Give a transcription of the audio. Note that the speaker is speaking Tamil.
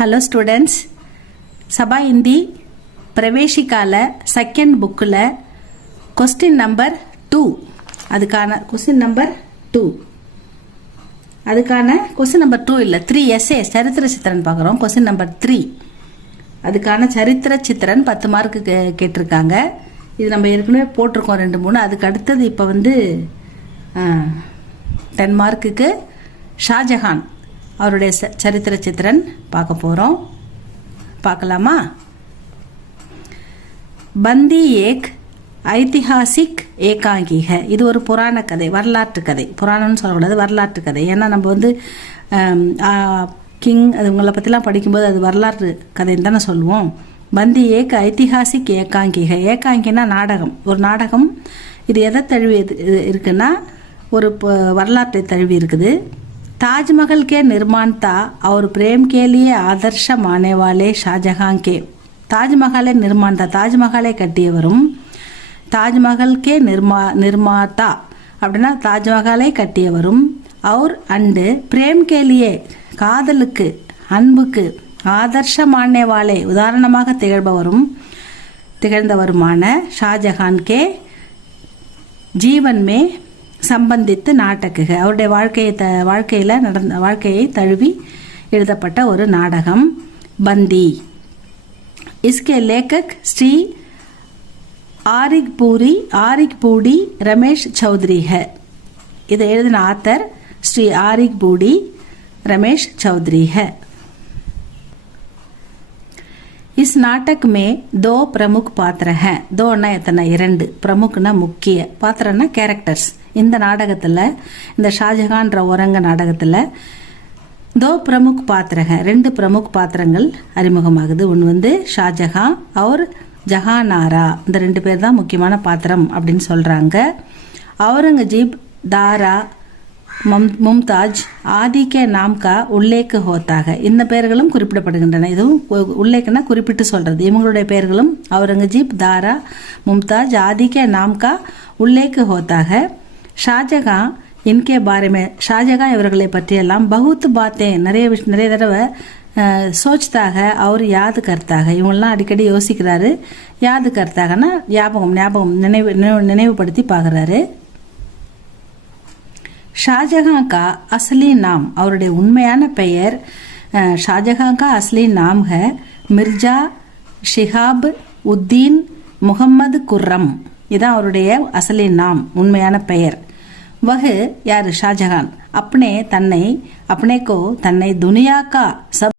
ஹலோ ஸ்டூடெண்ட்ஸ், சபா இந்தி பிரவேசிக்கால செகண்ட் புக்கில் கொஸ்டின் நம்பர் 2 அதுக்கான கொஸ்டின் நம்பர் 2 இல்லை 3 எஸ்ஏ சரித்திர சித்திரன் பார்க்குறோம். கொஸ்டின் நம்பர் 3 அதுக்கான சரித்திர சித்திரன் 10 மார்க்கு கேட்டிருக்காங்க. இது நம்ம ஏற்கனவே போட்டிருக்கோம் 2-3. அதுக்கு அடுத்தது இப்போ வந்து 10 மார்க்குக்கு ஷாஜஹான் அவருடைய சரித்திர சித்திரன் பார்க்க போகிறோம். பார்க்கலாமா? பந்தி ஏக் ஐதிஹாசிக் ஏகாங்கி ஹை. இது ஒரு புராண கதை, வரலாற்று கதை. புராணம்னு சொல்லக்கூடாது, வரலாற்று கதை. ஏன்னா நம்ம வந்து கிங் அதுங்களை பற்றிலாம் படிக்கும்போது அது வரலாற்று கதைன்னு தானே சொல்லுவோம். பந்தி ஏக் ஐதிஹாசிக் ஏகாங்கி ஹை. ஏகாங்கினா நாடகம், ஒரு நாடகம். இது எதை தழுவி இருக்குன்னா ஒரு வரலாற்றை தழுவி இருக்குது. ताजमहल के निर्माता और प्रेम के लिए आदर्श माने वाले शाहजहां के ताजमहल निर्माता ताजमहலை கட்டியவரும் ताजमहल के निर्माता அப்படின்னா தாஜ்மஹாலை கட்டியவரும் और அண்டு பிரேம் के लिए காதலுக்கு அன்புக்கு ஆதர்ஷ மானே வாலே உதாரணமாக திகழ்ந்தவருமான ஷாஜஹான் கே ஜீவன் மே சம்பந்தித்து நாடக அவருடைய வாழ்க்கையை தழுவி எழுதப்பட்ட ஒரு நாடகம் பந்தி. इसके लेखक श्री ஆரிக்பூடி ரமேஷ் சௌத்ரி है. இதை எழுதின ஆத்தர் ஸ்ரீ ஆரிக்பூடி ரமேஷ் சௌத்ரி है. इस नाटक में 2 प्रमुख पात्र हैं. 2னா எத்தனை? 2. பிரமுக்னா முக்கிய, பாத்திரம்னா கேரக்டர்ஸ். இந்த நாடகத்தில், இந்த ஷாஜஹான்ற ஒரங்க நாடகத்தில் 2 பிரமுख பாத்திர 2 பிரமுக் பாத்திரங்கள் அறிமுகமாகுது. ஒன்று வந்து ஷாஜஹான் और ஜஹானாரா. இந்த 2 பேர் தான் முக்கியமான பாத்திரம் அப்படின்னு சொல்கிறாங்க. औरंगजेब தாரா மும்தாஜ் ஆதி கே நாம் கா உல்லேக் ஹோத்தாக. இந்த பெயர்களும் குறிப்பிடப்படுகின்றன. இதுவும் உல்லேக்னா குறிப்பிட்டு சொல்றது. இவங்களுடைய பெயர்களும் औरंगजेब தாரா மும்தாஜ் ஆதி கே நாம் கா உல்லேக் ஹோத்தாக. ஷாஜஹான் இன்கே பாரே ஷாஜஹான் இவர்களை பற்றியெல்லாம் பகுத் பாத்தே நிறைய தடவை சோச்தாக அவர் யாது கர்த்தாக. இவங்கெல்லாம் அடிக்கடி யோசிக்கிறாரு. யாது கர்த்தாகனா ஞாபகம் நினைவுபடுத்தி பார்க்குறாரு. ஷாஜஹான் கா அஸ்லி நாம் அவருடைய உண்மையான பெயர் ஷாஜஹான் கா அஸ்லி நாம் है மிர்ஜா ஷிஹாப் உத்தீன் முகம்மது குர்ரம். இதான் அவருடைய அசலி நாம், உண்மையான பெயர். வஹ் யார்? ஷாஜஹான். தன்னை துனியா கா சப்